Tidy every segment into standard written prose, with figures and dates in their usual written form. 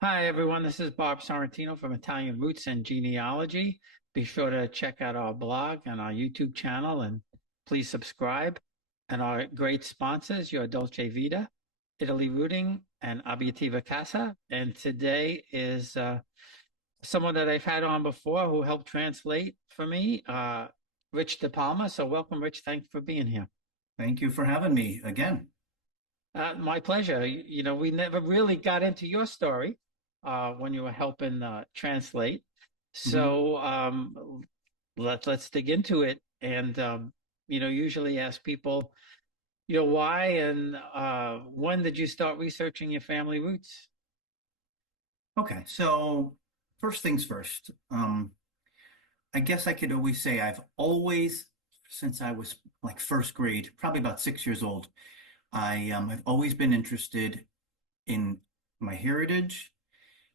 Hi, everyone. This is Bob Sorrentino from Italian Roots and Genealogy. Be sure to check out our blog and our YouTube channel and please subscribe. And our great sponsors, Your Dolce Vita, Italy Rooting, and Abitativa Casa. And today is someone that I've had on before who helped translate for me, Rich Di Palma. So welcome, Rich. Thanks for being here. Thank you for having me again. My pleasure. We never really got into your story when you were helping translate. Mhm. So let's dig into it. And usually ask people, why and when did you start researching your family roots? Okay, so first things first. I guess I could always say I've always, since I was like first grade, probably about 6 years old, I've always been interested in my heritage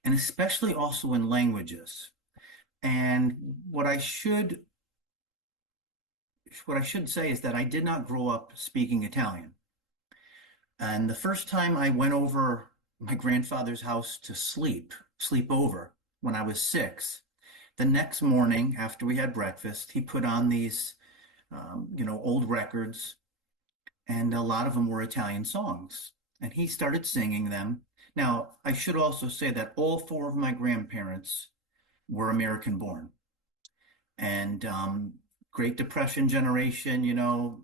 and especially also in languages. And what I should say is that I did not grow up speaking Italian. And the first time I went over my grandfather's house to sleep over when I was 6, the next morning after we had breakfast, he put on these, old records, and a lot of them were Italian songs. And he started singing them. Now, I should also say that all four of my grandparents were American born. And Great Depression generation,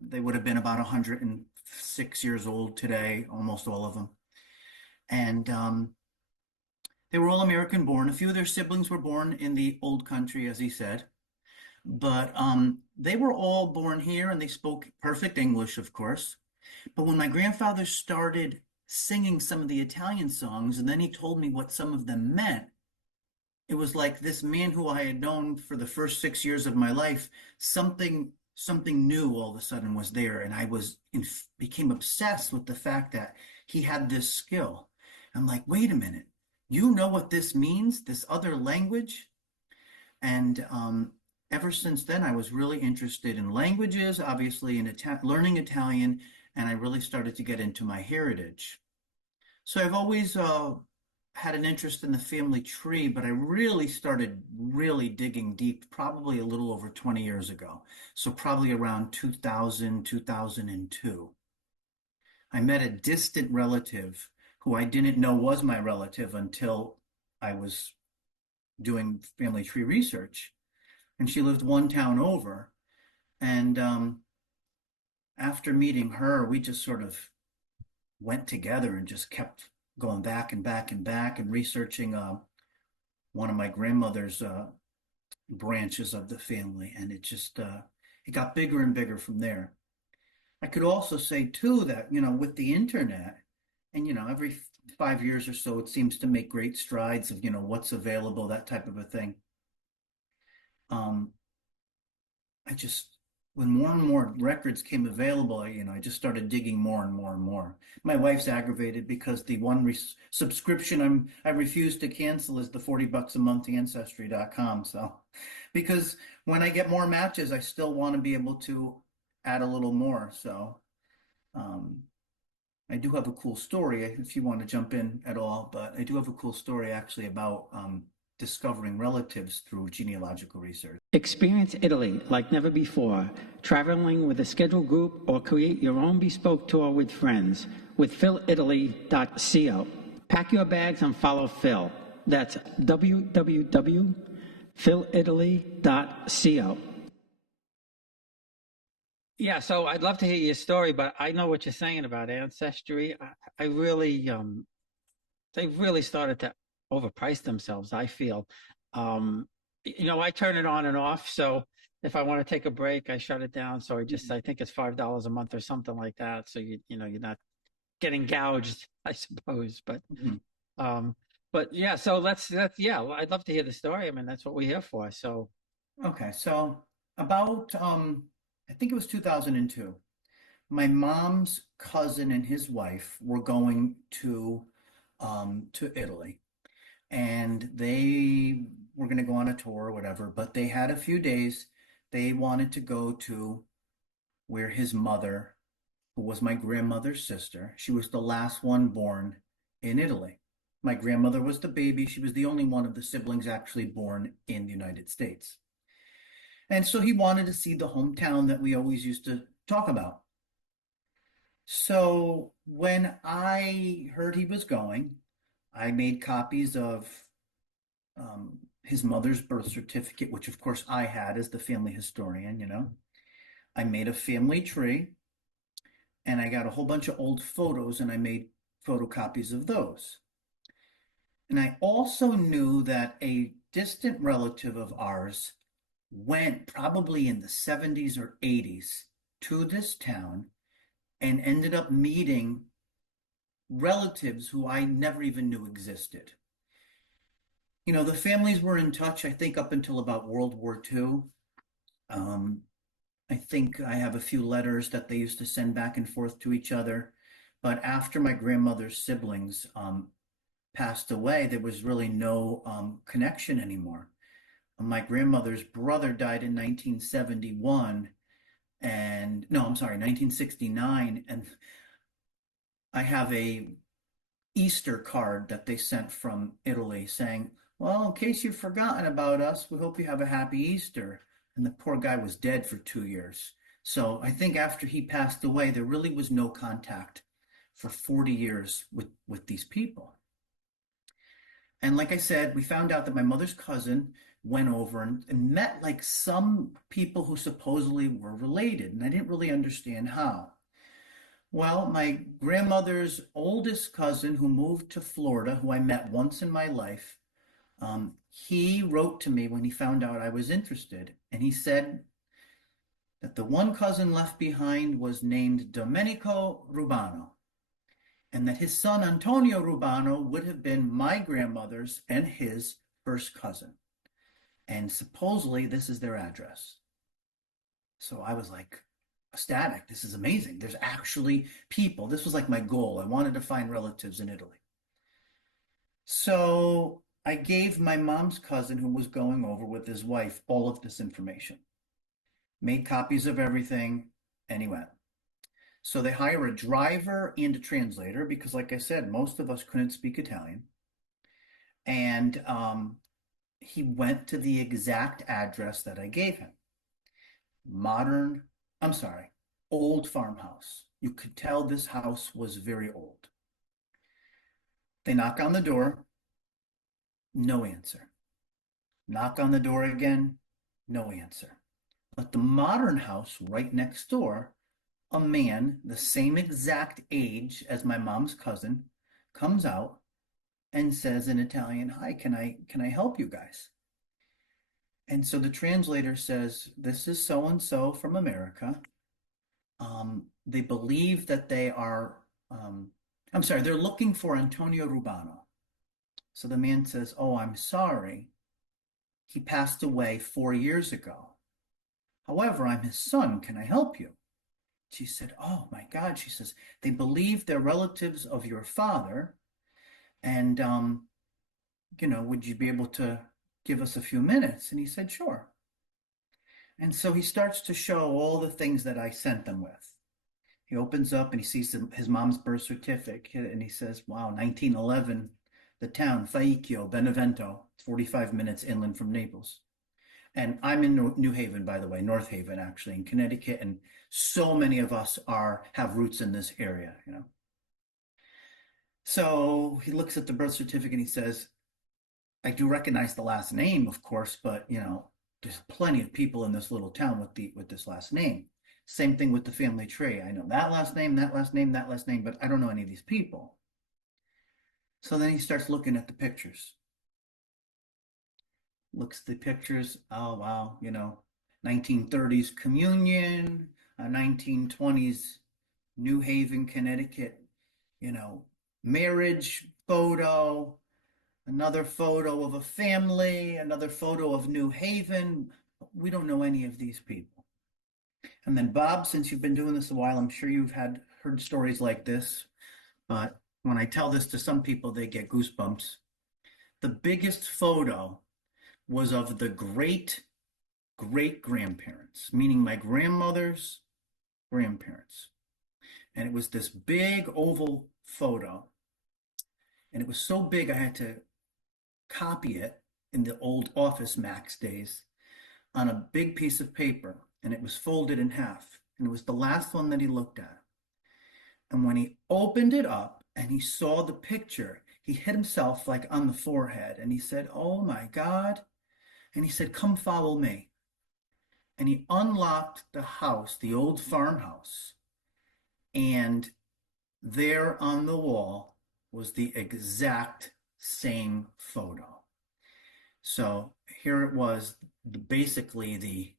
they would have been about 106 years old today, almost all of them. And They were all American born. A few of their siblings were born in the old country, as he said, but they were all born here and they spoke perfect English, of course. But when my grandfather started singing some of the Italian songs, and then he told me what some of them meant, it was like this man who I had known for the first 6 years of my life, something new all of a sudden was there, and became obsessed with the fact that he had this skill. I'm like, wait a minute, you know what this means, this other language? And Ever since then, I was really interested in languages, obviously in learning Italian, and I really started to get into my heritage. So I've always had an interest in the family tree, but I really started really digging deep probably a little over 20 years ago. So probably around 2000, 2002. I met a distant relative who I didn't know was my relative until I was doing family tree research. And she lived one town over. And After meeting her, we just sort of went together and just kept going back and back and back and researching one of my grandmother's branches of the family, and it got bigger and bigger from there. I could also say too that with the internet, and every 5 years or so, it seems to make great strides of what's available, that type of a thing. Um, I just When more and more records came available, I just started digging more and more and more. My wife's aggravated because the one subscription I refuse to cancel is the $40 a month ancestry.com. So, because when I get more matches, I still want to be able to add a little more. So, um, I do have a cool story if you want to jump in at all, but I do have a cool story actually about discovering relatives through genealogical research. Experience Italy like never before, traveling with a scheduled group or create your own bespoke tour with friends with philitaly.co. Pack your bags and follow Phil. That's www.philitaly.co. Yeah, so I'd love to hear your story, but I know what you're saying about ancestry. I really, they've really started to overprice themselves, I feel. Um, I turn it on and off. So if I want to take a break, I shut it down. So I think it's $5 a month or something like that. So you're not getting gouged, I suppose. Mhm. Um, but yeah, so yeah, well, I'd love to hear the story. I mean, that's what we're here for. So, Okay, so about I think it was 2002. My mom's cousin and his wife were going to Italy, and they were going to go on a tour or whatever, but they had a few days. They wanted to go to where his mother, who was my grandmother's sister, she was the last one born in Italy. My grandmother was the baby. She was the only one of the siblings actually born in the United States. And so he wanted to see the hometown that we always used to talk about. So when I heard he was going, I made copies of his mother's birth certificate, which of course I had as the family historian, you know. I made a family tree and I got a whole bunch of old photos and I made photocopies of those. And I also knew that a distant relative of ours went probably in the 70s or 80s to this town and ended up meeting relatives who I never even knew existed. You know, the families were in touch, I think, up until about World War II. I think I have a few letters that they used to send back and forth to each other. But after my grandmother's siblings passed away, there was really no connection anymore. My grandmother's brother died in 1971, and no, I'm sorry, 1969. And I have a Easter card that they sent from Italy saying, well, in case you've forgotten about us, we hope you have a happy Easter. And the poor guy was dead for 2 years. So I think after he passed away, there really was no contact for 40 years with these people. And like I said, we found out that my mother's cousin went over and met like some people who supposedly were related. And I didn't really understand how. Well, my grandmother's oldest cousin who moved to Florida, who I met once in my life, he wrote to me when he found out I was interested. And he said that the one cousin left behind was named Domenico Rubano, and that his son Antonio Rubano would have been my grandmother's and his first cousin. And supposedly this is their address. So I was like ecstatic. This is amazing. There's actually people. This was like my goal. I wanted to find relatives in Italy. So I gave my mom's cousin, who was going over with his wife, all of this information, made copies of everything, and he went. So they hire a driver and a translator because, like I said, most of us couldn't speak Italian. And he went to the exact address that I gave him. Old farmhouse. You could tell this house was very old. They knock on the door, no answer. Knock on the door again, no answer. But the modern house right next door, a man the same exact age as my mom's cousin comes out and says in Italian, "Hi, can I help you guys?" And so the translator says, "This is so and so from America. They believe that they are, they're looking for Antonio Rubano." So the man says, "Oh, I'm sorry. He passed away 4 years ago. However, I'm his son. Can I help you?" She said, "Oh my God." She says, "They believe they're relatives of your father. And, would you be able to give us a few minutes?" And he said, "Sure." And so he starts to show all the things that I sent them with. He opens up and he sees his mom's birth certificate and he says, "Wow, 1911, the town, Faicchio, Benevento, 45 minutes inland from Naples." And I'm in New Haven, by the way, North Haven, actually, in Connecticut. And so many of us have roots in this area, you know. So he looks at the birth certificate and he says, "I do recognize the last name, of course, but there's plenty of people in this little town with this last name. Same thing with the family tree. I know that last name, that last name, that last name, but I don't know any of these people." So then he starts looking at the pictures. Looks at the pictures. Oh, wow, 1930s communion, 1920s New Haven, Connecticut, marriage photo, another photo of a family, another photo of New Haven. We don't know any of these people. And then Bob, since you've been doing this a while, I'm sure you've heard stories like this, but when I tell this to some people, they get goosebumps. The biggest photo was of the great grandparents, meaning my grandmother's grandparents. And it was this big oval photo. And it was so big I had to copy it in the old Office Max days on a big piece of paper, and it was folded in half. And it was the last one that he looked at. And when he opened it up and he saw the picture, he hit himself like on the forehead and he said, "Oh my God." And he said, "Come follow me." And he unlocked the house, the old farmhouse. And there on the wall was the exact same photo. So here it was, basically the,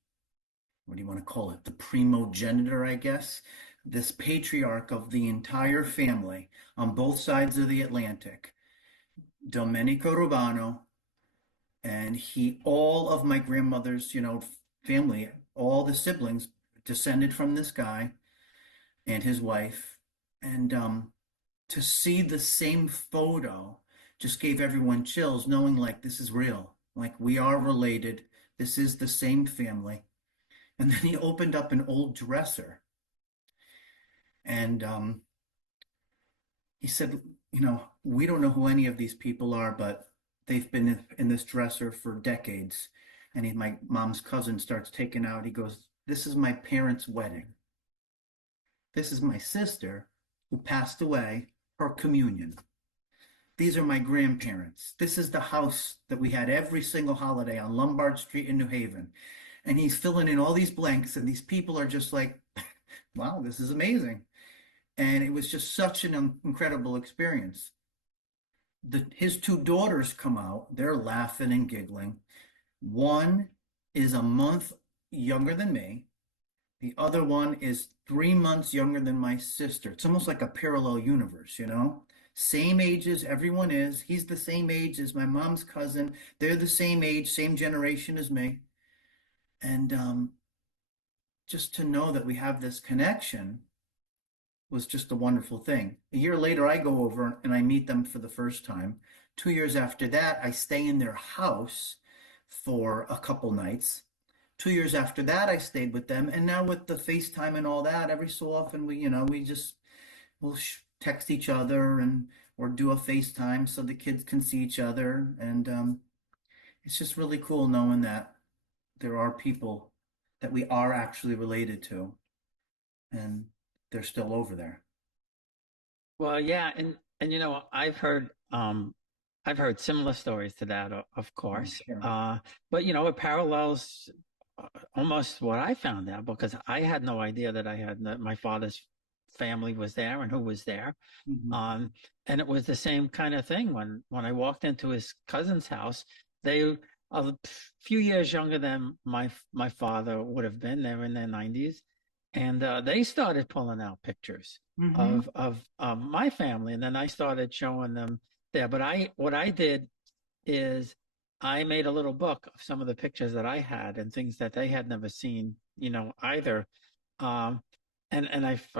what do you want to call it? The primogenitor, I guess. This patriarch of the entire family on both sides of the Atlantic, Domenico Rubano, and all of my grandmother's, family, all the siblings descended from this guy and his wife. And to see the same photo just gave everyone chills, knowing like this is real, like we are related. This is the same family. And then he opened up an old dresser and he said, we don't know who any of these people are, but they've been in this dresser for decades. And my mom's cousin starts taking out, he goes, "This is my parents' wedding. This is my sister who passed away, her communion. These are my grandparents. This is the house that we had every single holiday on Lombard Street in New Haven." And he's filling in all these blanks, and these people are just like, wow, this is amazing. And it was just such an incredible experience. His two daughters come out, they're laughing and giggling. One is a month younger than me. The other one is 3 months younger than my sister. It's almost like a parallel universe, Same age as everyone is. He's the same age as my mom's cousin. They're the same age, same generation as me. And just to know that we have this connection was just a wonderful thing. A year later, I go over and I meet them for the first time. 2 years after that, I stay in their house for a couple nights. 2 years after that, I stayed with them. And now with the FaceTime and all that, every so often we'll text each other or do a FaceTime so the kids can see each other. And it's just really cool knowing that there are people that we are actually related to, and they're still over there. Well, yeah, and I've heard similar stories to that, of course. Sure. But it parallels almost what I found out because I had no idea that my father's family was there and who was there. Mhm. And it was the same kind of thing when I walked into his cousin's house. They a few years younger than my father would have been. They're in their 90s, and they started pulling out pictures Mhm. of my family, and then I started showing them there. But what I did is I made a little book of some of the pictures that I had and things that they had never seen, either. Um, and I've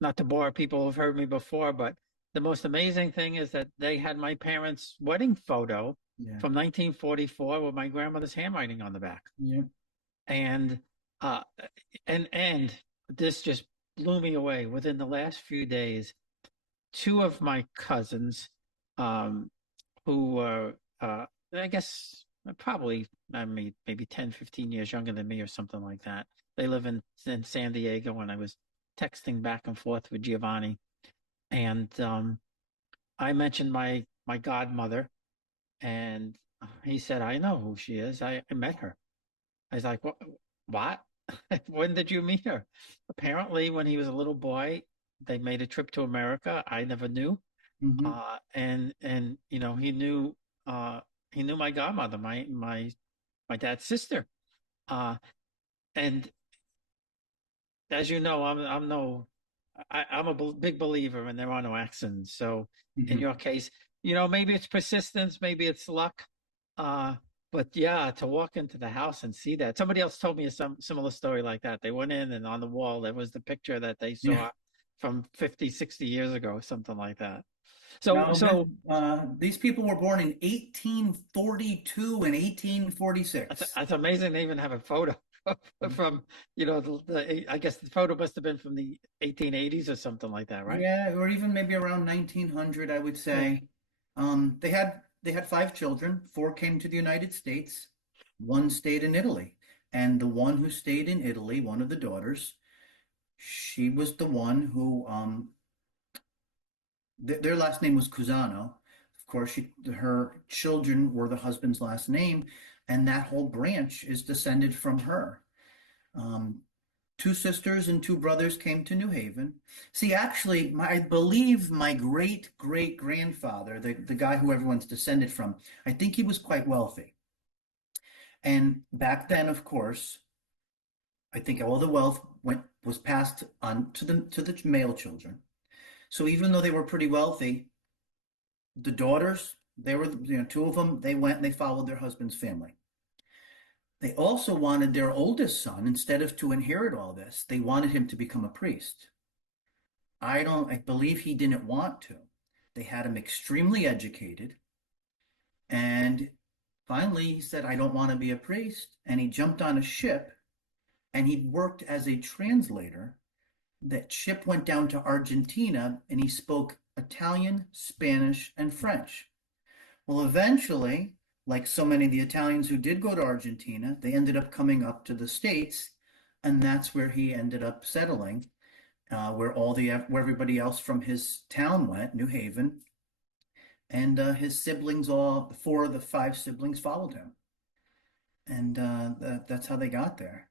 not to bore people who've heard me before, but the most amazing thing is that they had my parents' wedding photo Yeah. from 1944 with my grandmother's handwriting on the back. Yeah. And uh, and this just blew me away. Within the last few days, two of my cousins, um, who were, I guess, probably, I mean, maybe 10, 15 years younger than me or something like that. They live in San Diego, and I was texting back and forth with Giovanni. And I mentioned my godmother, and he said, "I know who she is. I met her." I was like, "What? What? When did you meet her?" Apparently, when he was a little boy, they made a trip to America. I never knew. Mhm. And uh, he knew my godmother, my dad's sister. Uh, and as you know, I'm a big believer and there are no accidents. So in Mhm. your case, maybe it's persistence, maybe it's luck. Uh, but yeah, to walk into the house and see that. Somebody else told me some similar story like that. They went in and on the wall there was the picture that they Yeah. saw from 50, 60 years ago, something like that. So No, so these people were born in 1842 and 1846. that's amazing. They even have a photo from, I guess the photo must have been from the 1880s or something like that, right? Yeah, or even maybe around 1900, I would Yeah. say. They had 5 children. 4 came to the United States. 1 stayed in Italy. And the one who stayed in Italy, one of the daughters, she was the one who their last name was Cusano. Of course, her children were the husband's last name, and that whole branch is descended from her. Um, 2 sisters and 2 brothers came to New Haven. See, actually, I believe my great great grandfather, the guy who everyone's descended from, I think he was quite wealthy. And back then, of course, I think all the wealth was passed on to the male children. So even though they were pretty wealthy, the daughters, they were, 2 of them, they went and they followed their husband's family. They also wanted their oldest son, instead of to inherit all this, they wanted him to become a priest. I believe he didn't want to. They had him extremely educated. And finally he said, I don't want to be a priest. And he jumped on a ship and he worked as a translator. That ship went down to Argentina and he spoke Italian, Spanish, and French. Well, eventually, like so many of the Italians who did go to Argentina, they ended up coming up to the States, and that's where he ended up settling, where everybody else from his town went, New Haven, and his siblings, all 4 of the 5 siblings, followed him, and that's how they got there.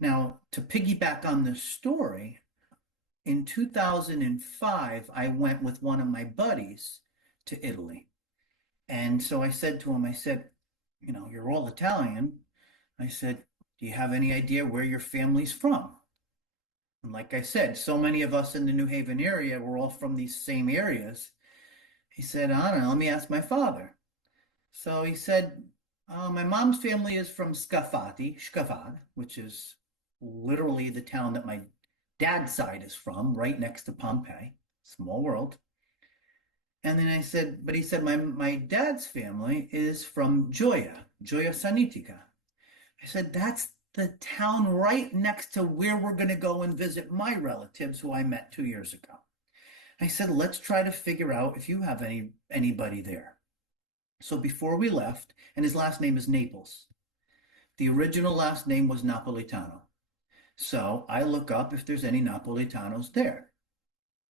Now, to piggyback on this story, in 2005, I went with one of my buddies to Italy. And so I said to him, I said, you're all Italian. I said, do you have any idea where your family's from? And like I said, so many of us in the New Haven area, we're all from these same areas. He said, I don't know, let me ask my father. So he said, my mom's family is from Scafad, which is literally the town that my dad's side is from, right next to Pompeii. Small world. And then I said, but he said, my dad's family is from Gioia Sanitica. I said, that's the town right next to where we're going to go and visit my relatives who I met 2 years ago. I said, let's try to figure out if you have anybody there. So before we left, and his last name is Naples. The original last name was Napolitano. So I look up if there's any Napolitanos there.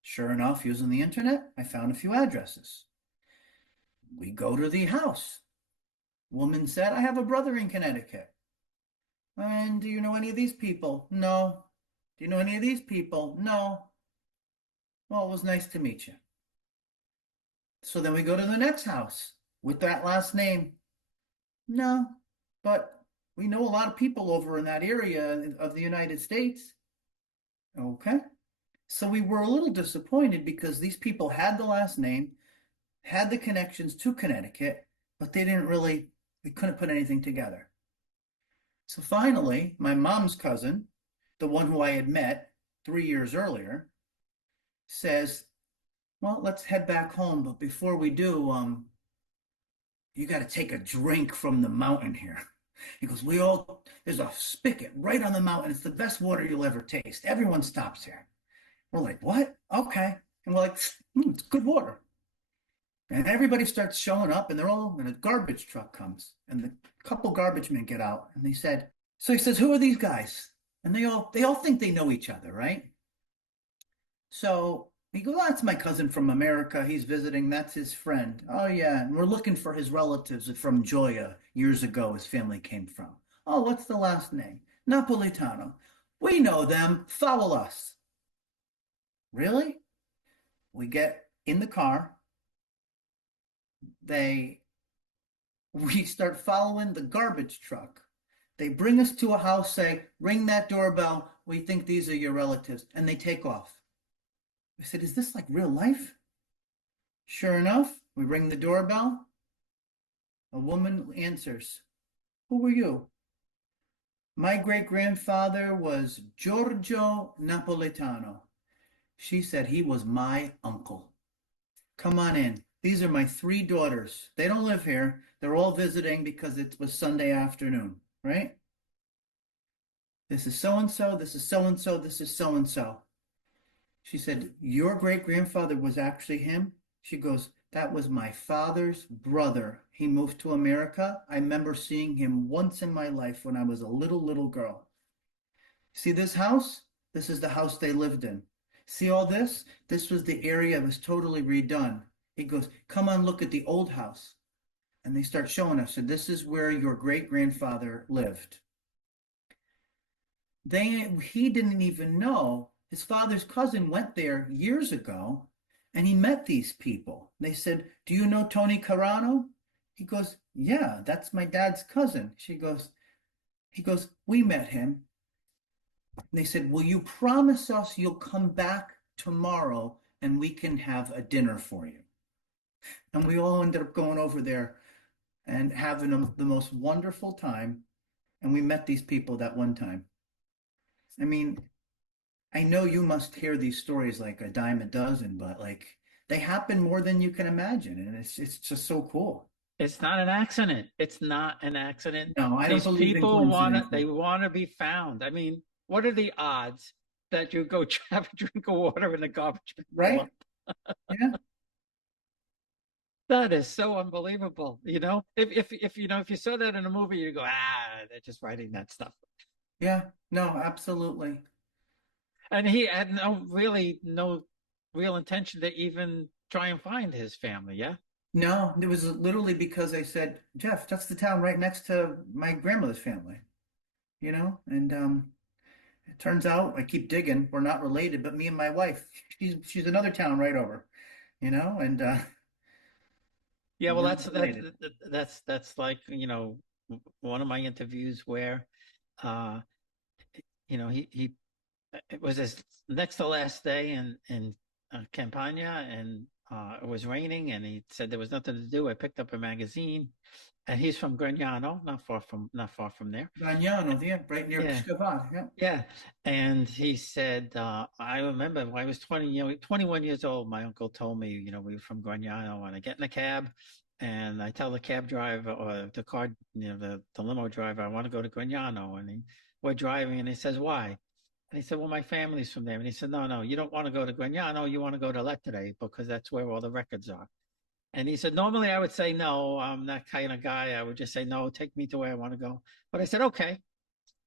Sure enough, using the internet, I found a few addresses. We go to the house. Woman said, I have a brother in Connecticut. And do you know any of these people? No. Do you know any of these people? No. Well, it was nice to meet you. So then we go to the next house with that last name. No, but we know a lot of people over in that area of the United States. Okay. So we were a little disappointed because these people had the last name, had the connections to Connecticut, but we couldn't put anything together. So finally, my mom's cousin, the one who I had met 3 years earlier, says, well, let's head back home. But before we do, you got to take a drink from the mountain here. He goes, there's a spigot right on the mountain. It's the best water you'll ever taste. Everyone stops here. We're like, what? Okay. And we're like, it's good water. And everybody starts showing up and and a garbage truck comes and the couple garbage men get out and he says, who are these guys? And they all think they know each other, right? So he goes, that's my cousin from America. He's visiting. That's his friend. Oh, yeah. And we're looking for his relatives from Gioia years ago. His family came from. Oh, what's the last name? Napolitano. We know them. Follow us. Really? We get in the car. We start following the garbage truck. They bring us to a house, say, ring that doorbell. We think these are your relatives. And they take off. I said, is this like real life? Sure enough, we ring the doorbell. A woman answers. Who are you? My great-grandfather was Giorgio Napolitano. She said he was my uncle. Come on in. These are my 3 daughters. They don't live here. They're all visiting because it was Sunday afternoon, right? This is so-and-so, this is so-and-so, this is so-and-so. She said, your great-grandfather was actually him? She goes, That was my father's brother. He moved to America. I remember seeing him once in my life when I was a little girl. See this house? This is the house they lived in. See all this? This was the area that was totally redone. He goes, come on, look at the old house. And they start showing us, so this is where your great grandfather lived. He didn't even know his father's cousin went there years ago and he met these people. They said, do you know Tony Carano? He goes, yeah, that's my dad's cousin. He goes, we met him. And they said, will you promise us you'll come back tomorrow and we can have a dinner for you? And we all ended up going over there and having the most wonderful time. And we met these people that one time. I mean, I know you must hear these stories like a dime a dozen, but like they happen more than you can imagine, and it's just so cool. It's not an accident. It's not an accident. No, I don't These believe in people coincidences. they want to be found. I mean, what are the odds that you go have a drink of water in the garbage bin? Right? Yeah, That is so unbelievable. If if you saw that in a movie, you go, they're just writing that stuff. yeah, no, absolutely. And he had no real intention to even try and find his family. Yeah. No, it was literally because I said, Jeff, that's the town right next to my grandmother's family, and it turns out I keep digging, we're not related, but me and my wife, she's another town right over, and Yeah, well, we're not related. that's like one of my interviews where, uh, he it was his next to last day in Campania, and it was raining, and he said there was nothing to do. I picked up a magazine, and he's from Grignano, not far from there. Gagnano, yeah, right near Yeah, Piscavate, yeah. yeah. And he said, I remember when I was 21 years old, my uncle told me, we were from Grignano, and I get in a cab and I tell the cab driver or the car, the limo driver, I want to go to Grignano. And we're driving and he says, why? And he said, well, my family's from there. And he said, no, no, you don't want to go to Grignano. You want to go to Lettere because that's where all the records are. And he said, normally I would say, no, I'm that kind of guy. I would just say, no, take me to where I want to go. But I said, okay.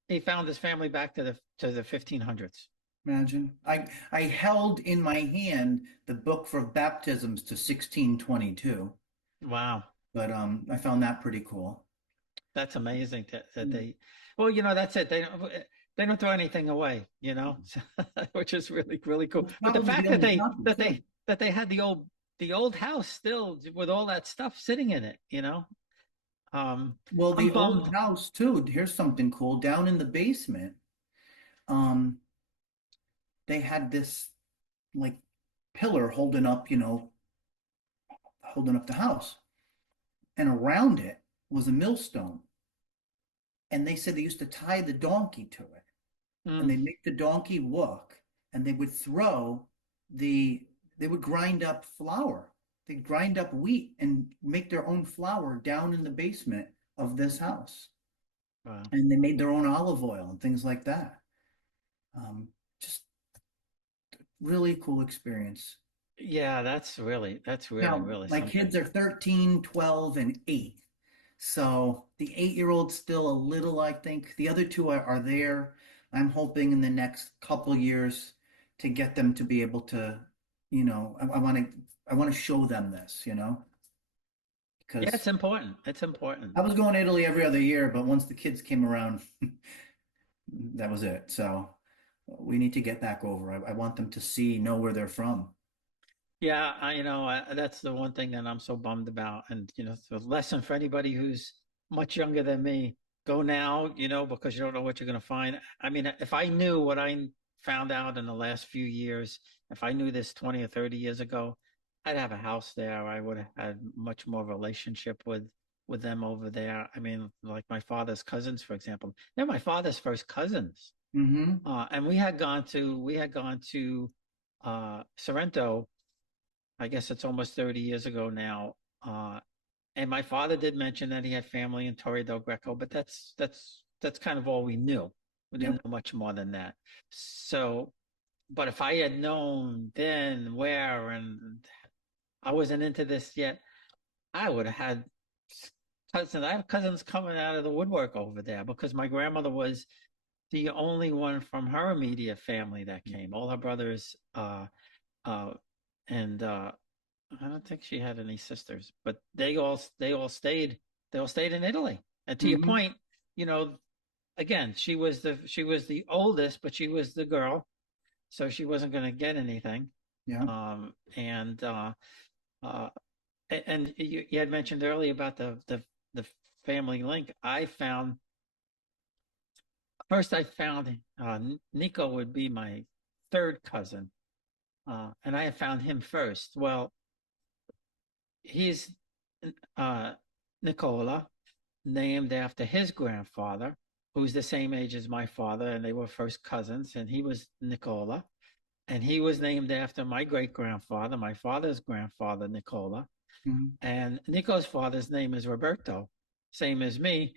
He found his family back to the 1500s. Imagine. I held in my hand the book for baptisms to 1622, Wow, but I found that pretty cool. that's amazing that Mm. they. Well, that's it. They don't throw anything away, which is really cool. It's But the probably the fact that only they copy that too. they that they had the old house still with all that stuff sitting in it, um, Well, I'm the old bummed. house too. Here's something cool. Down in the basement, um, they had this like pillar holding up the house, and around it was a millstone. And they said they used to tie the donkey to it. And Mm, they make the donkey walk, and they would throw the they would grind up flour. They grind up wheat and make their own flour down in the basement of this house. wow. And they made their own olive oil and things like that. Just really cool experience. Yeah, that's really Now, really my something. kids are 13, 12, and 8. So the 8-year-old's still a little, I think. The other two are there. I'm hoping in the next couple years to get them to be able to, I want to show them this, Yeah, because it's important. It's important. I was going to Italy every other year, but once the kids came around, that was it. So we need to get back over. I want them to know where they're from. Yeah, that's the one thing that I'm so bummed about. And, it's a lesson for anybody who's much younger than me. Go now, because you don't know what you're going to find. I mean, if I knew what I found out in the last few years, if I knew this 20 or 30 years ago, I'd have a house there. I would have had much more relationship with them over there. I mean, like my father's cousins, for example. They're my father's first cousins. Hmm. And we had gone to Sorrento. I guess it's almost 30 years ago now. And my father did mention that he had family in Torre del Greco, but that's kind of all we knew. We didn't Yep. know much more than that. So, but if I had known then where and I wasn't into this yet, I would have had cousins. I have cousins coming out of the woodwork over there because my grandmother was the only one from her immediate family that came. All her brothers, uh, and I don't think she had any sisters, but they all stayed in Italy. And to your Hmm. point, you know, again, she was the oldest, but she was the girl, so she wasn't going to get anything. Yeah. And uh, and you had mentioned earlier about the family link. I found Nico would be my third cousin, and I had found him first. Well, he's uh, Nicola, named after his grandfather, who's the same age as my father, and they were first cousins, and he was Nicola. And he was named after my great grandfather, my father's grandfather, Nicola. Hmm. And Nico's father's name is Roberto, same as me.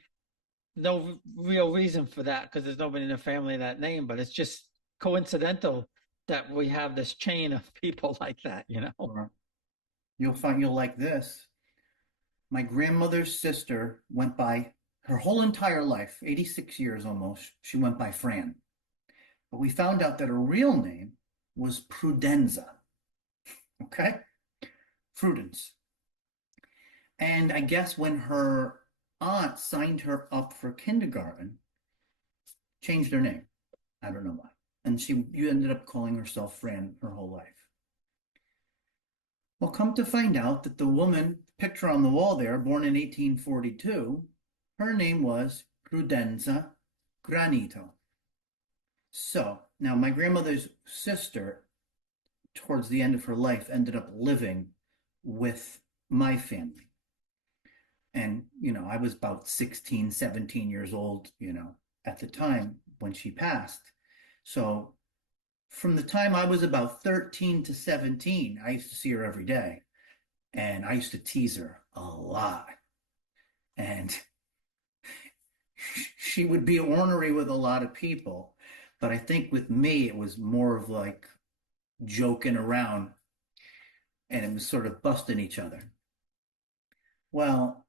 No real reason for that because there's nobody in the family of that name, but it's just coincidental that we have this chain of people like that, you know? Or you'll like this. My grandmother's sister went by her whole entire life, 86 years almost. She went by Fran. But we found out that her real name was Prudenza. Okay? Prudence. And I guess when her aunt signed her up for kindergarten, changed her name. I don't know why. And you ended up calling herself Fran her whole life. Well, come to find out that the woman, picture on the wall there, born in 1842, her name was Prudenza Granito. So now my grandmother's sister, towards the end of her life, ended up living with my family. And, I was about 16, 17 years old, at the time when she passed. So from the time I was about 13 to 17, I used to see her every day. And I used to tease her a lot. And she would be ornery with a lot of people. But I think with me, it was more of like joking around and it was sort of busting each other. Well,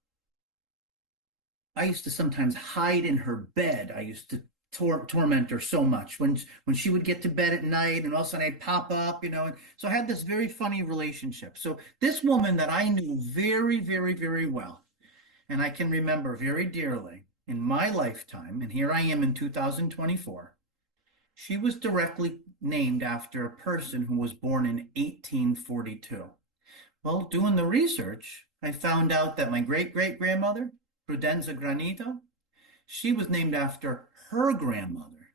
I used to sometimes hide in her bed. I used to torment her so much when she would get to bed at night, and all of a sudden I'd pop up, and so I had this very funny relationship. So this woman that I knew very, very, very well, and I can remember very dearly in my lifetime, and here I am in 2024, she was directly named after a person who was born in 1842. Well, doing the research, I found out that my great great grandmother, Prudenza Granito, she was named after her grandmother,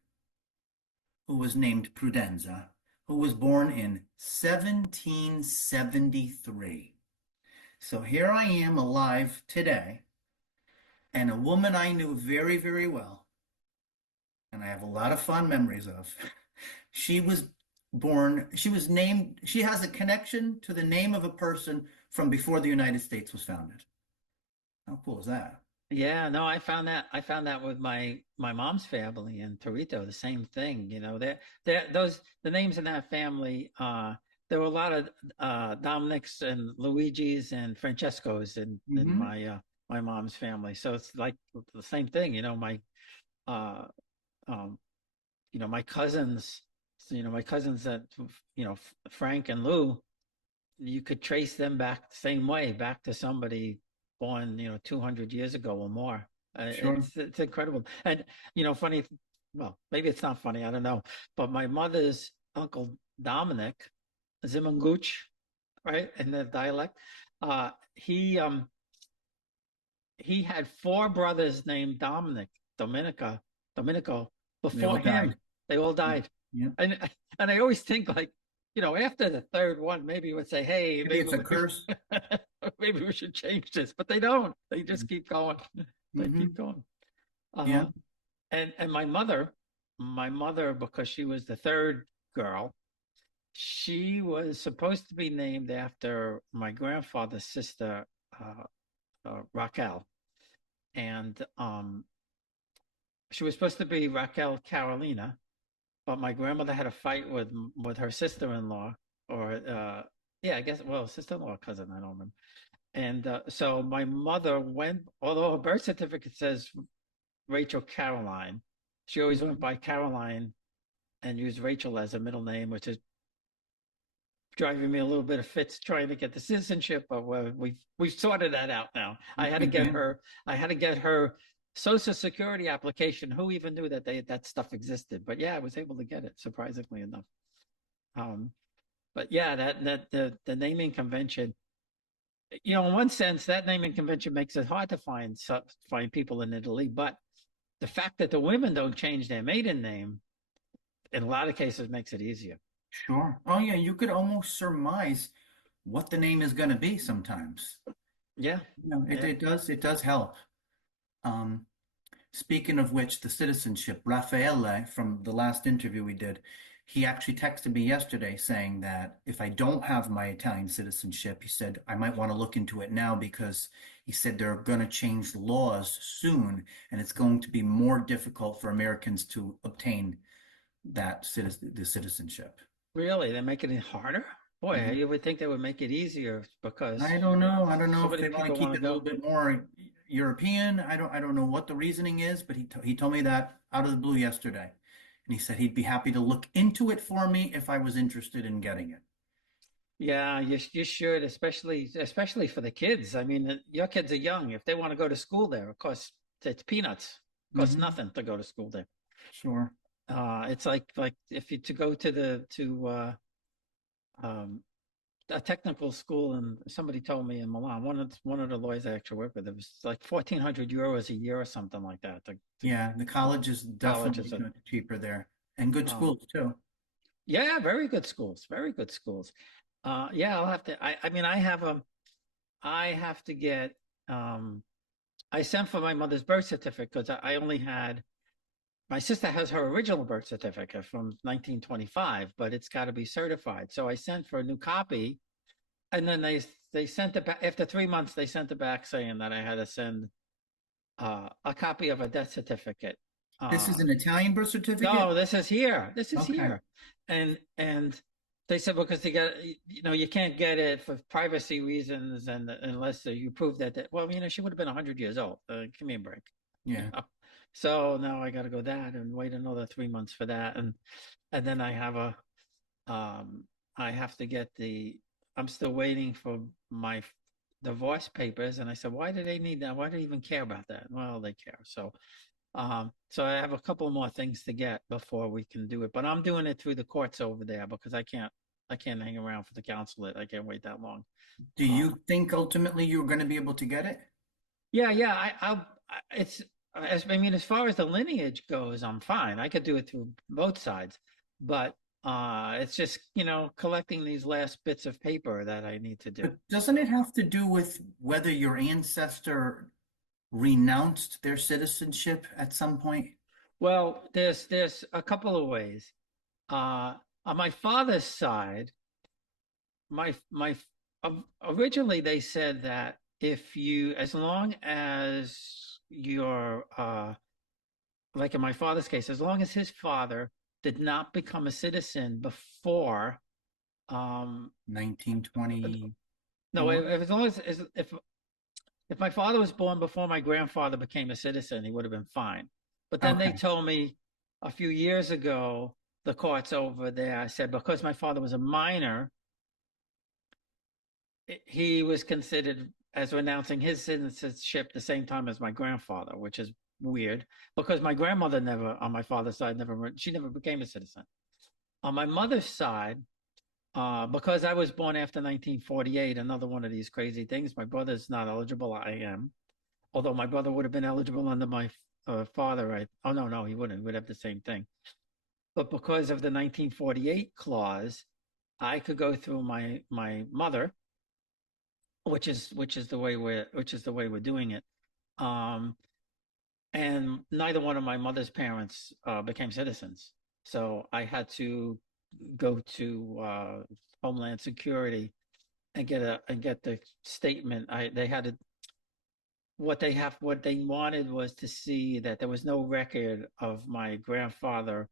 who was named Prudenza, who was born in 1773. So here I am alive today, and a woman I knew very, very well, and I have a lot of fond memories of. She was named, she has a connection to the name of a person from before the United States was founded. How cool is that? Yeah, no, I found that with my mom's family in Torito, the same thing, the names in that family, there were a lot of Dominics and Luigis and Francescos in Mm-hmm. my mom's family. So it's like the same thing, uh um my cousins that Frank and Lou, you could trace them back the same way, back to somebody born, 200 years ago or more. Sure. It's incredible. And, funny, well, maybe it's not funny, I don't know. But my mother's uncle Dominic Zimanguch, right, in the dialect, uh, he um he had four brothers named Domenico They all before him. died. They all died. Yeah. And and I always think like, after the third one, maybe you would say, hey, Maybe it's a curse. maybe we should change this, but they don't. They just Mm-hmm. keep going. They Mm-hmm. keep going. Yeah. Uh, and my mother, because she was the third girl, she was supposed to be named after my grandfather's sister, Raquel, and she was supposed to be Raquel Carolina, but my grandmother had a fight with her sister-in-law, or yeah, I guess, well, sister-in-law, cousin, I don't remember. And so my mother went, although her birth certificate says Rachel Caroline, she always went Mhm. by Caroline and used Rachel as a middle name, which is driving me a little bit of fits trying to get the citizenship, but we've sorted that out now. Okay. I had to get her Social Security application. Who even knew that that stuff existed? But yeah, I was able to get it, surprisingly enough. Um, but yeah, the naming convention, in one sense, that naming convention makes it hard to find people in Italy. But the fact that the women don't change their maiden name in a lot of cases makes it easier. Sure. Oh yeah, you could almost surmise what the name is going to be sometimes. Yeah, yeah. It does help. Um, Speaking of which, the citizenship, Raffaele, from the last interview we did, he actually texted me yesterday saying that if I don't have my Italian citizenship, he said I might want to look into it now because he said they're going to change laws soon and it's going to be more difficult for Americans to obtain the citizenship. Really, they're making it harder? Boy, Yeah. you would think they would make it easier because I don't know. I don't know so if many they want to people keep want to it a little go. bit more European. I don't know what the reasoning is, but he told me that out of the blue yesterday. And he said he'd be happy to look into it for me if I was interested in getting it. Yeah, you should, especially for the kids. I mean, your kids are young. If they want to go to school there, of course, it's peanuts. It costs Hmm. nothing to go to school there. Sure. It's like if you to go um, a technical school, and somebody told me in Milan, one of the lawyers I actually work with, it was like 1,400 euros a year or something like that. To Yeah, the college is college definitely is a cheaper there and good um, schools too. yeah, very good schools, very good schools. Yeah, I'll have to. I mean, I have to get. Um, I sent for my mother's birth certificate because I only had. My sister has her original birth certificate from 1925, but it's got to be certified. So I sent for a new copy, and then they sent it back after 3 months. They sent it back saying that I had to send a copy of a death certificate. This is Uh, an Italian birth certificate? no, this is here. This is Okay. here, and they said because they got you can't get it for privacy reasons and unless you prove well she would have been 100 years old. Give me a break. Yeah. So now I got to go that and wait another 3 months for that and then um I have to get I'm still waiting for my divorce papers and I said why do they need that? Why do they even care about that? Well, they care. So I have a couple more things to get before we can do it, but I'm doing it through the courts over there because I can't hang around for the consulate. I can't wait that long. Do Uh, you think ultimately you're going to be able to get it? yeah, yeah. It's I mean, as far as the lineage goes, I'm fine. I could do it through both sides, but it's just collecting these last bits of paper that I need to do. But doesn't it So, have to do with whether your ancestor renounced their citizenship at some point? well, there's a couple of ways. On my father's side, my originally they said that if you as long as you're like in my father's case, as long as his father did not become a citizen before, um, 1924? no, as long as if my father was born before my grandfather became a citizen, he would have been fine. But then they Okay. told me a few years ago, the courts over there, I said because my father was a minor, he was considered as renouncing his citizenship the same time as my grandfather, which is weird because my grandmother never, on my father's side, she never became a citizen. On my mother's side, because I was born after 1948, another one of these crazy things. My brother's not eligible. I am, although my brother would have been eligible under my father. Oh no, he wouldn't. He would have the same thing. But because of the 1948 clause, I could go through my mother, which is the way we're doing it. Um, and neither one of my mother's parents became citizens, so I had to go to Homeland Security and get the statement. They had to what they wanted was to see that there was no record of my grandfather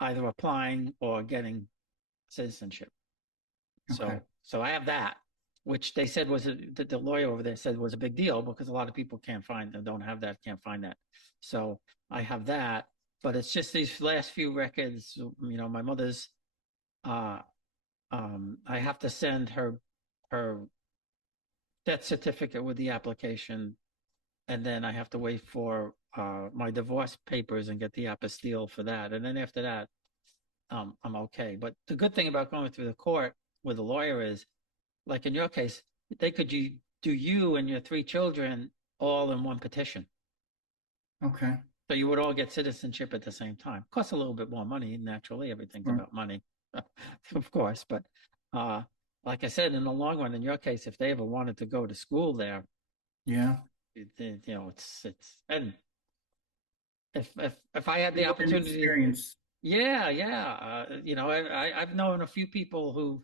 either applying or getting citizenship. Okay. So So I have that, which they said was the lawyer over there said was a big deal because a lot of people can't find them, don't have that, can't find that. So I have that, but it's just these last few records. My mother's. Uh, I have to send her death certificate with the application, and then I have to wait for my divorce papers and get the apostille for that, and then after that, I'm okay. But the good thing about going through the court with a lawyer is, like in your case, they could do you and your three children all in one petition. Okay. So you would all get citizenship at the same time. Costs a little bit more money, naturally. Everything's Sure. about money, of course. But uh, like I said, in the long run, in your case, if they ever wanted to go to school there, Yeah. it's and if I had the What an opportunity, experience. yeah. I've known a few people who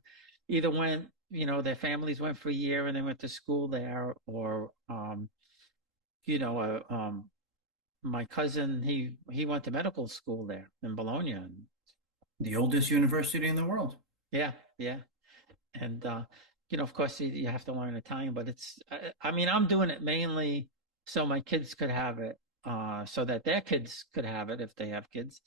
either went, their families went for a year and they went to school there, or you know, my cousin, he went to medical school there in Bologna. And The oldest university in the world. yeah, yeah. And of course you have to learn Italian, but I mean, I'm doing it mainly so my kids could have it, so that their kids could have it if they have kids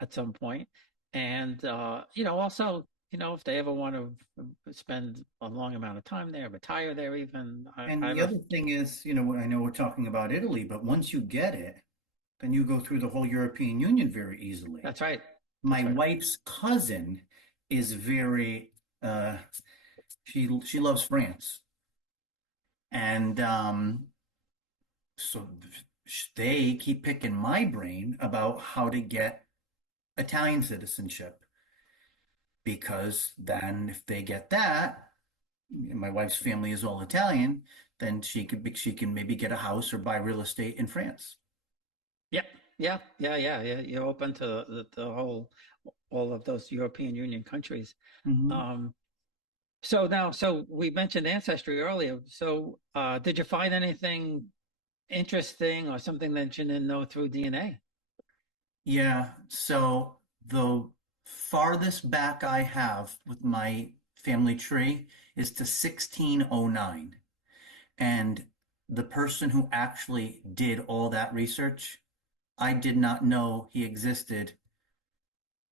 at some point. And also, if they ever want to spend a long amount of time there, retire there even. And I the have a other thing is, I know we're talking about Italy, but once you get it, then you go through the whole European Union very easily. That's right. My That's right. wife's cousin is very, she loves France. And so they keep picking my brain about how to get Italian citizenship, because then if they get that, my wife's family is all Italian, then she can maybe get a house or buy real estate in France. Yep. Yeah. You're open to the whole, all of those European Union countries. Mhm. Um, so we mentioned ancestry earlier. So, did you find anything interesting or something that you didn't know through DNA? Yeah, so the farthest back I have with my family tree is to 1609. And the person who actually did all that research, I did not know he existed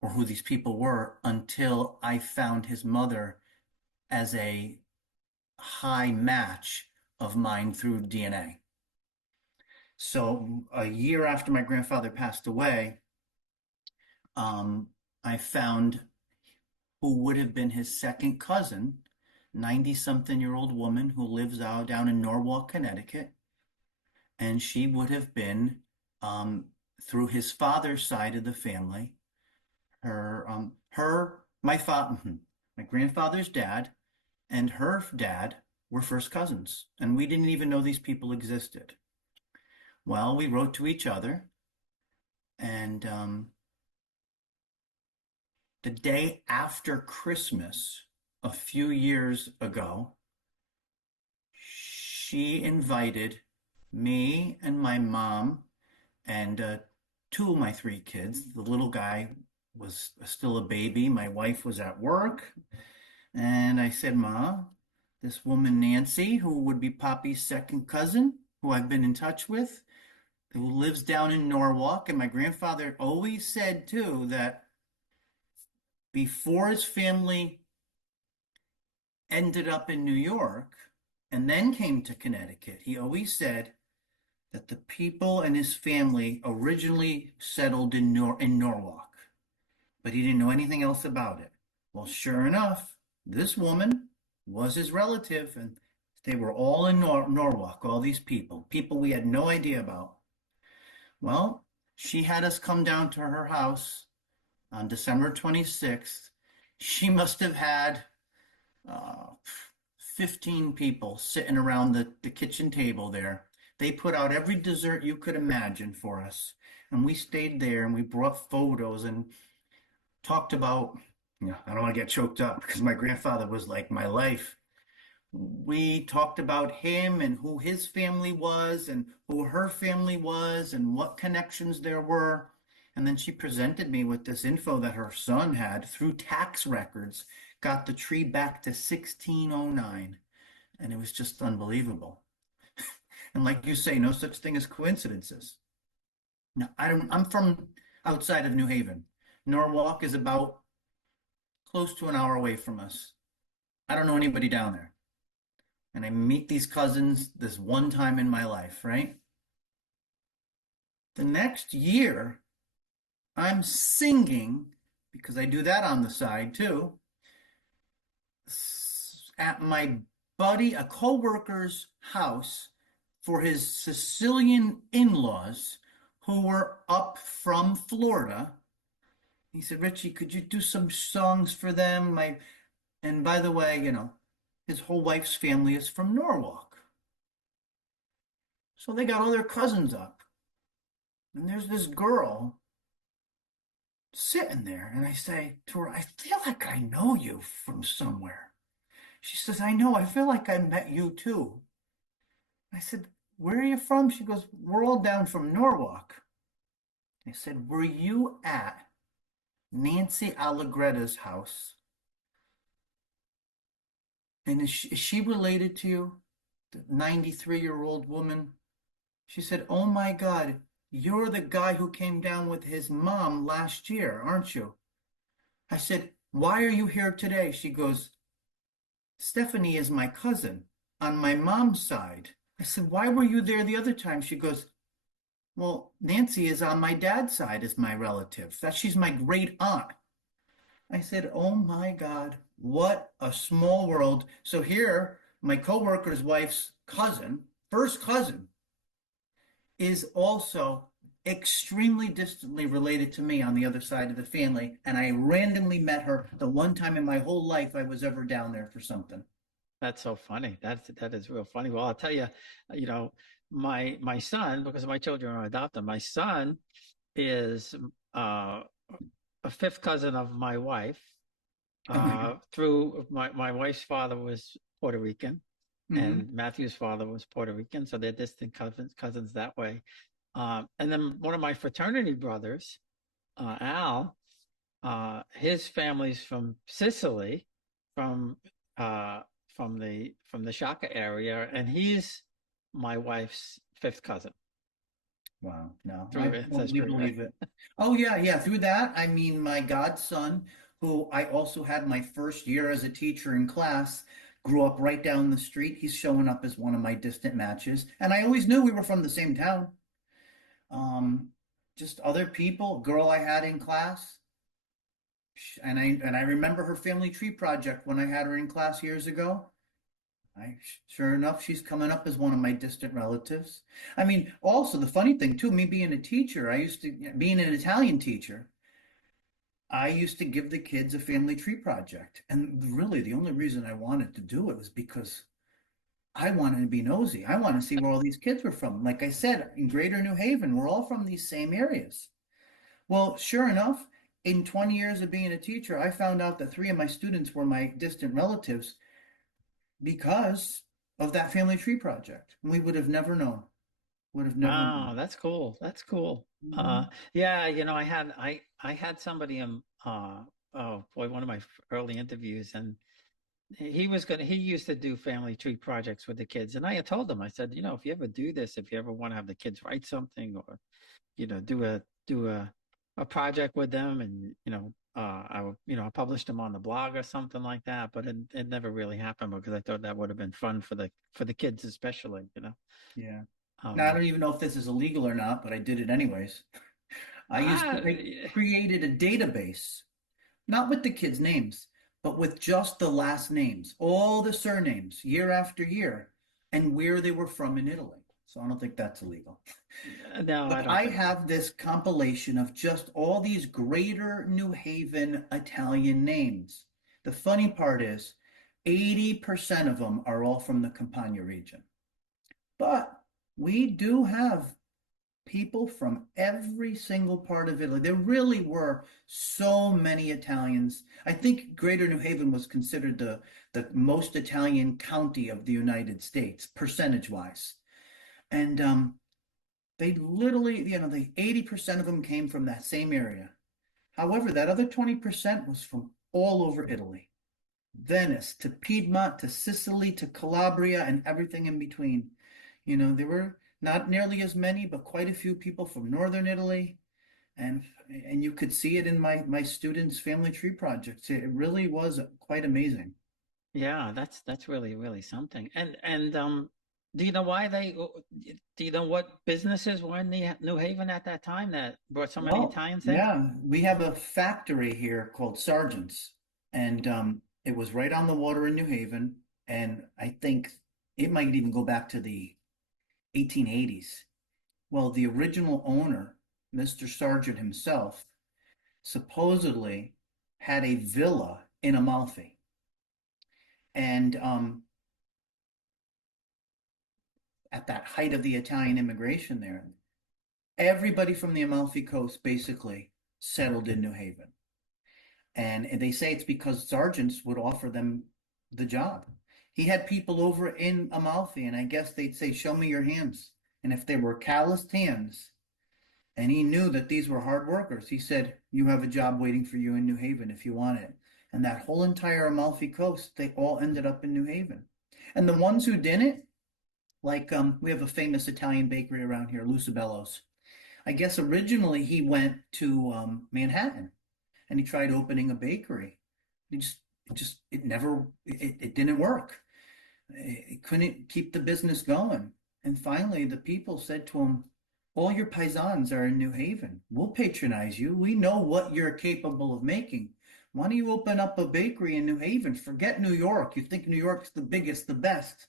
or who these people were until I found his mother as a high match of mine through DNA. So a year after my grandfather passed away, I found who would have been his second cousin, 90-something-year-old woman who lives out down in Norwalk, Connecticut. And she would have been, through his father's side of the family, my grandfather's dad and her dad were first cousins. And we didn't even know these people existed. Well, we wrote to each other, and the day after Christmas, a few years ago, she invited me and my mom and two of my three kids. The little guy was still a baby. My wife was at work. And I said, Ma, this woman, Nancy, who would be Poppy's second cousin, who I've been in touch with, who lives down in Norwalk. And my grandfather always said, too, that before his family ended up in New York and then came to Connecticut, he always said that the people and his family originally settled in Norwalk, but he didn't know anything else about it. Well, sure enough, this woman was his relative, and they were all in Norwalk, all these people we had no idea about. Well, she had us come down to her house on December 26th. She must have had uh, 15 people sitting around the kitchen table there. They put out every dessert you could imagine for us. And we stayed there and we brought photos and talked about, I don't want to get choked up because my grandfather was like my life. We talked about him and who his family was and who her family was and what connections there were. And then she presented me with this info that her son had through tax records, got the tree back to 1609. And it was just unbelievable. And like you say, no such thing as coincidences. Now, I'm from outside of New Haven. Norwalk is about close to an hour away from us. I don't know anybody down there. And I meet these cousins this one time in my life, right? The next year, I'm singing, because I do that on the side too, at my buddy, a co-worker's house for his Sicilian in-laws who were up from Florida. He said, Richie, could you do some songs for them? And by the way, his whole wife's family is from Norwalk. So they got all their cousins up. And there's this girl sitting there, and I say to her, I feel like I know you from somewhere. She says, I know, I feel like I met you too. I said, where are you from? She goes, we're all down from Norwalk. I said, were you at Nancy Allegretta's house? And is she related to you? The 93-year-old woman? She said, oh my God, you're the guy who came down with his mom last year, aren't you? I said, why are you here today? She goes, Stephanie is my cousin on my mom's side. I said, why were you there the other time? She goes, well, Nancy is on my dad's side as my relative. She's my great aunt. I said, oh my God, what a small world. So here, my coworker's wife's cousin, first cousin, is also extremely distantly related to me on the other side of the family. And I randomly met her the one time in my whole life I was ever down there for something. That's so funny. That is real funny. Well, I'll tell you, my son, because my children are adopted, my son is a fifth cousin of my wife. Through my wife's father was Puerto Rican, and Matthew's father was Puerto Rican, so they're distant cousins that way. And then one of my fraternity brothers, Al, his family's from Sicily, from the Shaka area, and he's my wife's fifth cousin. Wow, no, Through I totally ancestry, believe right? it. Oh yeah, through that, I mean, my godson, who I also had my first year as a teacher in class, grew up right down the street. He's showing up as one of my distant matches, and I always knew we were from the same town. Um, just other people, girl I had in class, and I remember her family tree project when I had her in class years ago. Sure enough, she's coming up as one of my distant relatives. I mean, also the funny thing too, me being a teacher, being an Italian teacher, I used to give the kids a family tree project. And really the only reason I wanted to do it was because I wanted to be nosy. I want to see where all these kids were from. Like I said, in Greater New Haven, we're all from these same areas. Well, sure enough, in 20 years of being a teacher, I found out that 3 of my students were my distant relatives because of that family tree project. We would have never known. Would have never known. Wow, that's cool. That's cool. Mhm. Yeah, I had somebody oh boy, one of my early interviews, and he used to do family tree projects with the kids, and I had told him, I said, if you ever do this, if you ever want to have the kids write something, or do a project with them, and I published them on the blog or something like that, but it never really happened because I thought that would have been fun for the kids especially. Yeah. Now, I Um, don't even know if this is illegal or not, but I did it anyways. I yeah. created a database, not with the kids' names, but with just the last names, all the surnames, year after year, and where they were from in Italy. So I don't think that's illegal. No, I But don't I think so. have this compilation of just all these Greater New Haven Italian names. The funny part is 80% of them are all from the Campania region. But we do have people from every single part of Italy. There really were so many Italians. I think Greater New Haven was considered the most Italian county of the United States, percentage wise. And They literally, the 80% of them came from that same area. However, that other 20% was from all over Italy. Venice to Piedmont to Sicily to Calabria and everything in between. There were not nearly as many, but quite a few people from northern Italy. And you could see it in my students' family tree projects. It really was quite amazing. Yeah, that's really really something. And do you know why they? Do you know what businesses were in the New Haven at that time that brought so many Well, Italians in? yeah, we have a factory here called Sargent's, and it was right on the water in New Haven. And I think it might even go back to the 1880s. Well, the original owner, Mr. Sargent himself, supposedly had a villa in Amalfi. And at that height of the Italian immigration there, everybody from the Amalfi Coast basically settled in New Haven. And they say it's because sergeants would offer them the job. He had people over in Amalfi, and I guess they'd say, "Show me your hands." And if they were calloused hands, and he knew that these were hard workers, he said, "You have a job waiting for you in New Haven if you want it." And that whole entire Amalfi Coast, they all ended up in New Haven. And the ones who didn't, like we have a famous Italian bakery around here, Lucibello's. I guess originally he went to Manhattan and he tried opening a bakery. It never, it didn't work. It couldn't keep the business going. And finally, the people said to him, "All your paisans are in New Haven. We'll patronize you. We know what you're capable of making. Why don't you open up a bakery in New Haven? Forget New York. You think New York's the biggest, the best."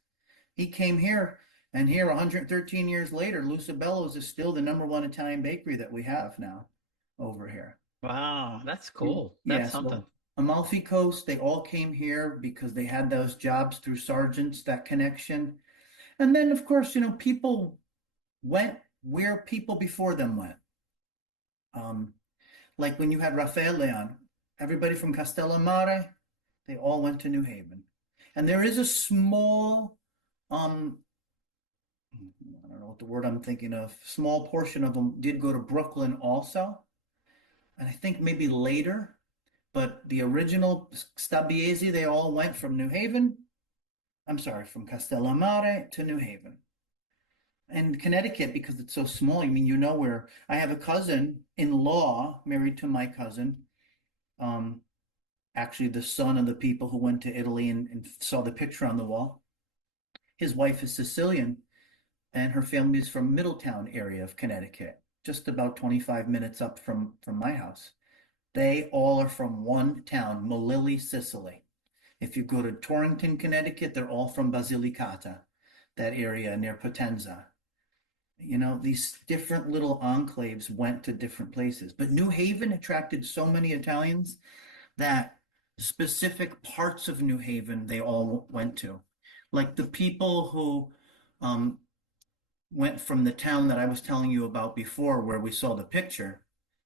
He came here, and here 113 years later, Lucibello's is still the #1 Italian bakery that we have now over here. Wow, that's cool. Yeah, That's something. so Amalfi Coast, they all came here because they had those jobs through sergeants, that connection. And then, of course, people went where people before them went. Like when you had Rafael Leon, everybody from Castellammare, they all went to New Haven. And there is a small, I don't know what the word I'm thinking of, small portion of them did go to Brooklyn also. And I think maybe later, but the original Stabiesi, they all went from New Haven. I'm sorry, from Castellammare to New Haven. And Connecticut, because it's so small, I mean, where I have a cousin in law married to my cousin, actually the son of the people who went to Italy and saw the picture on the wall. His wife is Sicilian, and her family is from Middletown area of Connecticut, just about 25 minutes up from my house. They all are from one town, Melilli, Sicily. If you go to Torrington, Connecticut, they're all from Basilicata, that area near Potenza. These different little enclaves went to different places. But New Haven attracted so many Italians that specific parts of New Haven they all went to. Like the people who went from the town that I was telling you about before, where we saw the picture,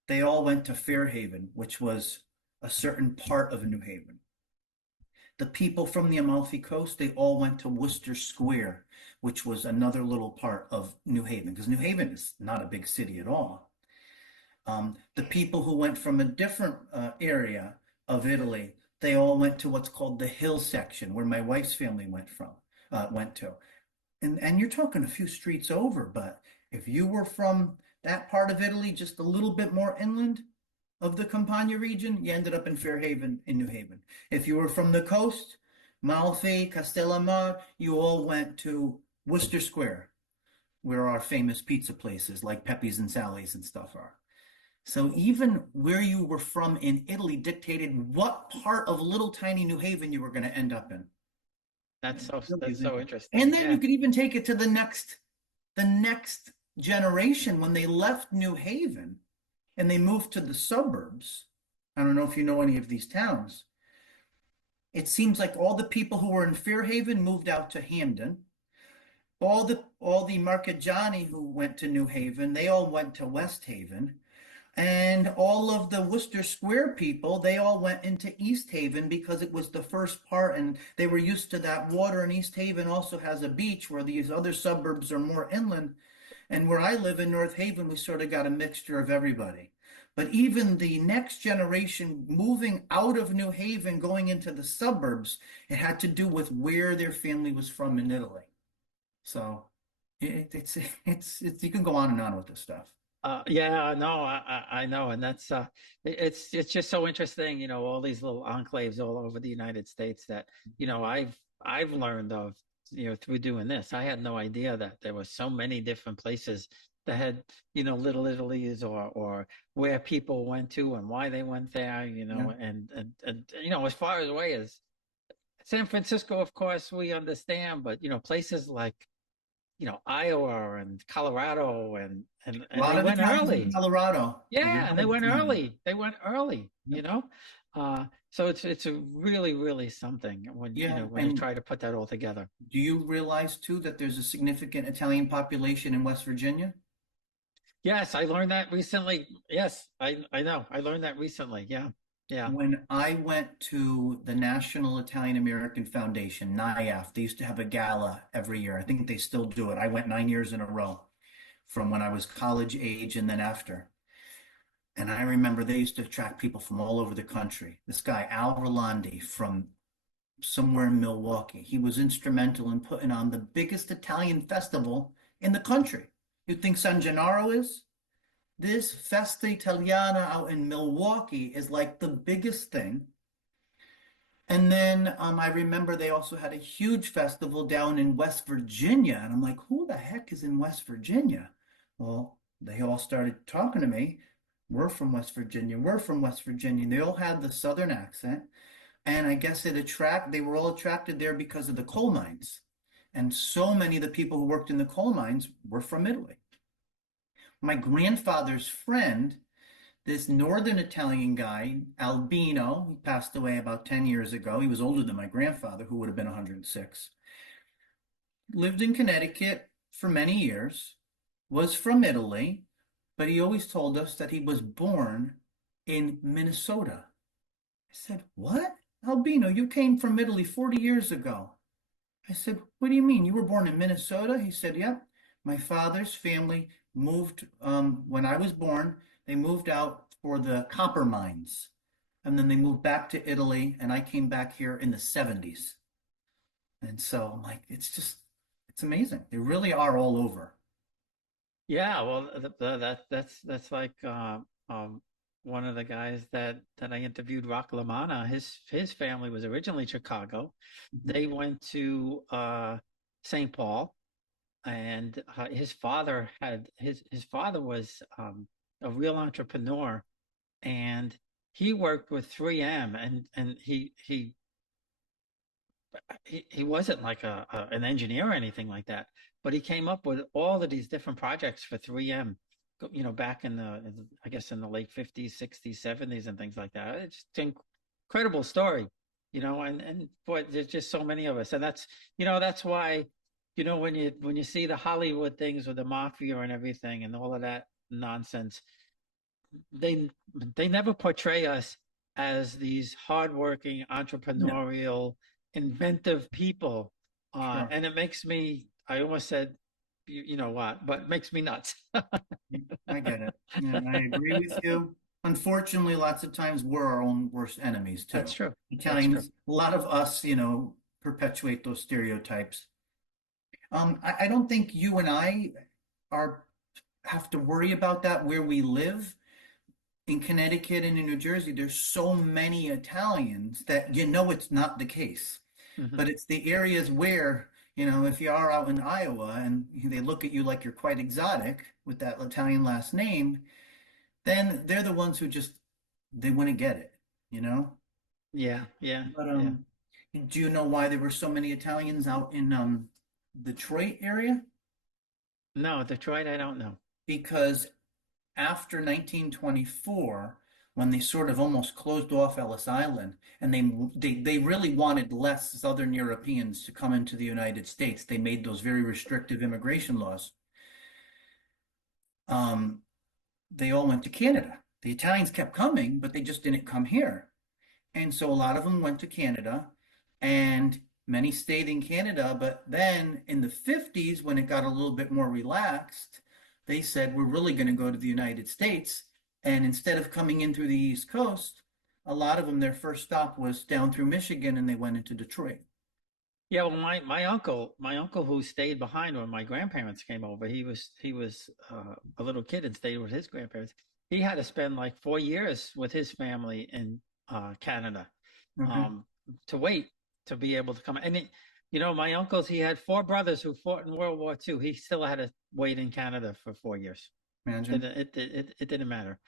they all went to Fairhaven, which was a certain part of New Haven. The people from the Amalfi Coast, they all went to Worcester Square, which was another little part of New Haven, because New Haven is not a big city at all. The people who went from a different area of Italy, they all went to what's called the hill section, where my wife's family went to. And you're talking a few streets over, but if you were from that part of Italy, just a little bit more inland of the Campania region, you ended up in Fairhaven in New Haven. If you were from the coast, Malfi, Castellammare, you all went to Worcester Square, where our famous pizza places like Pepe's and Sally's and stuff are. So even where you were from in Italy dictated what part of little tiny New Haven you were going to end up in. That's so interesting. And then Yeah. you could even take it to the next generation when they left New Haven and they moved to the suburbs. I don't know if you know any of these towns. It seems like all the people who were in Fairhaven moved out to Hamden. All the Marchigiani who went to New Haven, they all went to West Haven. And all of the Worcester Square people, they all went into East Haven because it was the first part and they were used to that water. And East Haven also has a beach where these other suburbs are more inland. And where I live in North Haven, we sort of got a mixture of everybody. But even the next generation moving out of New Haven, going into the suburbs, it had to do with where their family was from in Italy. So it's you can go on and on with this stuff. Yeah, no, I know, and that's it's just so interesting, all these little enclaves all over the United States that I've learned of, through doing this. I had no idea that there were so many different places that had, little Italies or where people went to and why they went there, Yeah. and as far away as San Francisco, of course, we understand, but places like Iowa and Colorado A and lot they of went Italians in early. Colorado. A Yeah, and lot they of went Italians. early. They went early, Yep. so it's a really, really something when Yeah, when you and try to put that all together. do you realize too that there's a significant Italian population in West Virginia? Yes, I learned that recently. Yes, I know. I learned that recently. Yeah. Yeah. When I went to the National Italian American Foundation, NIAF, they used to have a gala every year. I think they still do it. I went 9 years in a row from when I was college age and then after. And I remember they used to attract people from all over the country. This guy, Al Rolandi from somewhere in Milwaukee, he was instrumental in putting on the biggest Italian festival in the country. You think San Gennaro is? This Festa Italiana out in Milwaukee is like the biggest thing. And then I remember they also had a huge festival down in West Virginia. And I'm like, who the heck is in West Virginia? Well, they all started talking to me. We're from West Virginia. We're from West Virginia. They all had the Southern accent. And I guess they were all attracted there because of the coal mines. And so many of the people who worked in the coal mines were from Italy. My grandfather's friend, this northern Italian guy, Albino, he passed away about 10 years ago. He was older than my grandfather, who would have been 106. Lived in Connecticut for many years, was from Italy, but he always told us that he was born in Minnesota. I said, "What? Albino, you came from Italy 40 years ago." I said, "What do you mean? You were born in Minnesota?" He said, "Yep. My father's family moved when I was born. They moved out for the copper mines, and then they moved back to Italy, and I came back here in the 70s." And so I'm like, it's amazing. They really are all over. Yeah, well, that's like one of the guys that I interviewed, Rock LaManna. His family was originally Chicago. Mhm. They went to St. Paul, and his father was a real entrepreneur, and he worked with 3M, and he wasn't like an engineer or anything like that, but he came up with all of these different projects for 3M, back I guess in the late 50s, 60s, 70s, and things like that. It's just an incredible story, and boy, there's just so many of us, and that's why, when you see the Hollywood things with the mafia and everything and all of that nonsense, they they never portray us as these hardworking, Yeah, entrepreneurial, inventive people, sure. and it makes me. I almost said, you know what, but it makes me nuts. I get it. Yeah, I agree with you. Unfortunately, lots of times we're our own worst enemies That's too. true. That's true. Italians, a lot of us, perpetuate those stereotypes. I don't think you and I are have to worry about that where we live. In Connecticut and in New Jersey, there's so many Italians that it's not the case. Hmm. But it's the areas where, if you are out in Iowa and they look at you like you're quite exotic with that Italian last name, then they're the ones who just they wouldn't get it, you know? Yeah, yeah, But yeah. do you know why there were so many Italians out in Detroit area? No, Detroit, I don't know. Because after 1924, when they sort of almost closed off Ellis Island, and they really wanted less Southern Europeans to come into the United States, they made those very restrictive immigration laws. Um, they all went to Canada. The Italians kept coming, but they just didn't come here. And so a lot of them went to Canada, and many stayed in Canada. But then in the 50s, when it got a little bit more relaxed, they said, we're really going to go to the United States. And instead of coming in through the East Coast, a lot of them, their first stop was down through Michigan and they went into Detroit. Yeah, well, my uncle who stayed behind when my grandparents came over, he was a little kid and stayed with his grandparents. He had to spend like 4 years with his family in Canada, Okay. um, to wait to be able to come. And my uncles, he had four brothers who fought in World War II. He still had to wait in Canada for 4 years. Imagine. It didn't matter.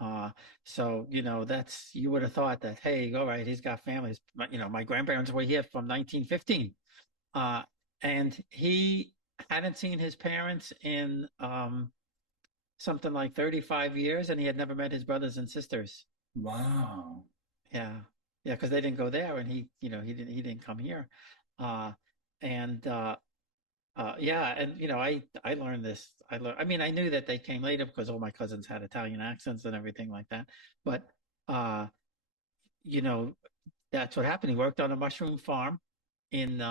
Uh, so that's you would have thought that, hey, all right, he's got families. But, my grandparents were here from 1915, uh, and he hadn't seen his parents in something like 35 years, and he had never met his brothers and sisters. Wow. Yeah, yeah, because they didn't go there, and he didn't come here, and yeah, and I learned this. I mean, I knew that they came later because all my cousins had Italian accents and everything like that. But uh, you know, that's what happened. He worked on a mushroom farm in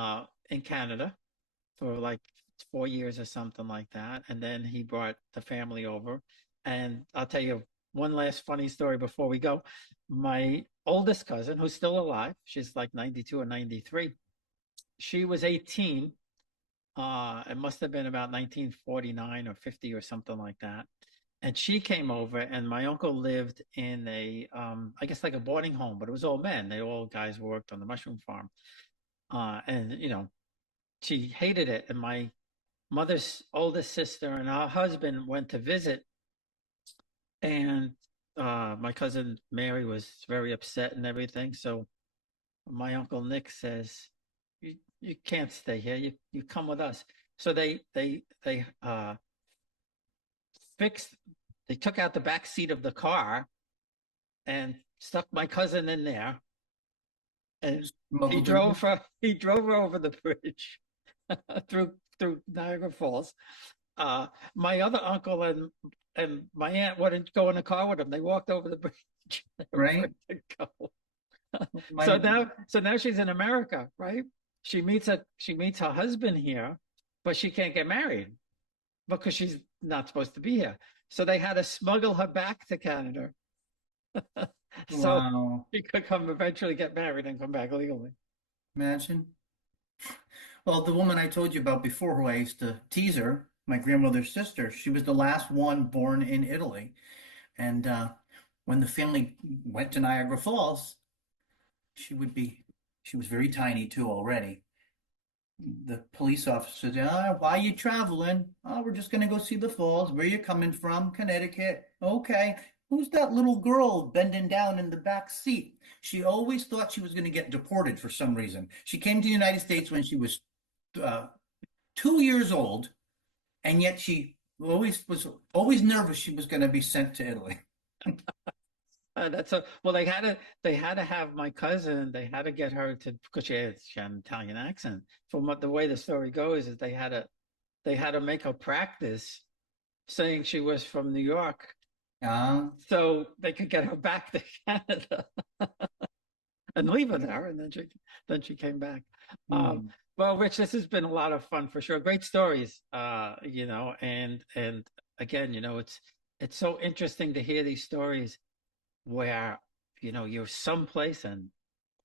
Canada for like 4 years or something like that, and then he brought the family over. And I'll tell you one last funny story before we go. My oldest cousin, who's still alive, she's like 92 or 93. She was 18. It must have been about 1949 or 50 or something like that. And she came over, and my uncle lived in I guess like a boarding home, but it was all men. They all guys who worked on the mushroom farm. And she hated it. And my mother's oldest sister and her husband went to visit, and my cousin Mary was very upset and everything. So my uncle Nick says, "You can't stay here. You come with us." So they fixed. They took out the back seat of the car and stuck my cousin in there, and he Smuggled her. drove her. He drove her over the bridge through Niagara Falls. My other uncle and my aunt wouldn't go in the car with him. They walked over the bridge. They were Right? afraid to go. So My, now she's in America, right? She meets her husband here, but she can't get married because she's not supposed to be here. So they had to smuggle her back to Canada so wow. she could come eventually get married and come back legally. Imagine. Well, the woman I told you about before, who I used to tease her, my grandmother's sister, she was the last one born in Italy. And when the family went to Niagara Falls, she would be, she was very tiny too already. The police officer said, why are you traveling? Oh, we're just going to go see the falls. Where you coming from? Connecticut. Okay. Who's that little girl bending down in the back seat? She always thought she was going to get deported for some reason. She came to the United States when she was 2 years old, and yet she always nervous she was going to be sent to Italy. That's a well. They had to have my cousin. They had to get her to because she had an Italian accent. From what the way the story goes is they had to make her practice saying she was from New York Uh, so they could get her back to Canada and leave her there, and then she came back. Um, hmm, well, Rich, this has been a lot of fun for sure. Great stories, and again, it's so interesting to hear these stories where you're someplace and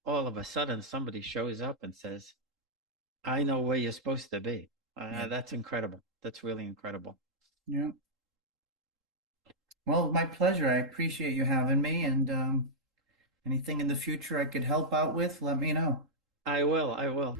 all of a sudden somebody shows up and says, "I know where you're supposed to be." yeah, That's incredible. That's really incredible. yeah. Well, my pleasure. I appreciate you having me, and anything in the future I could help out with, let me know. I will. I will.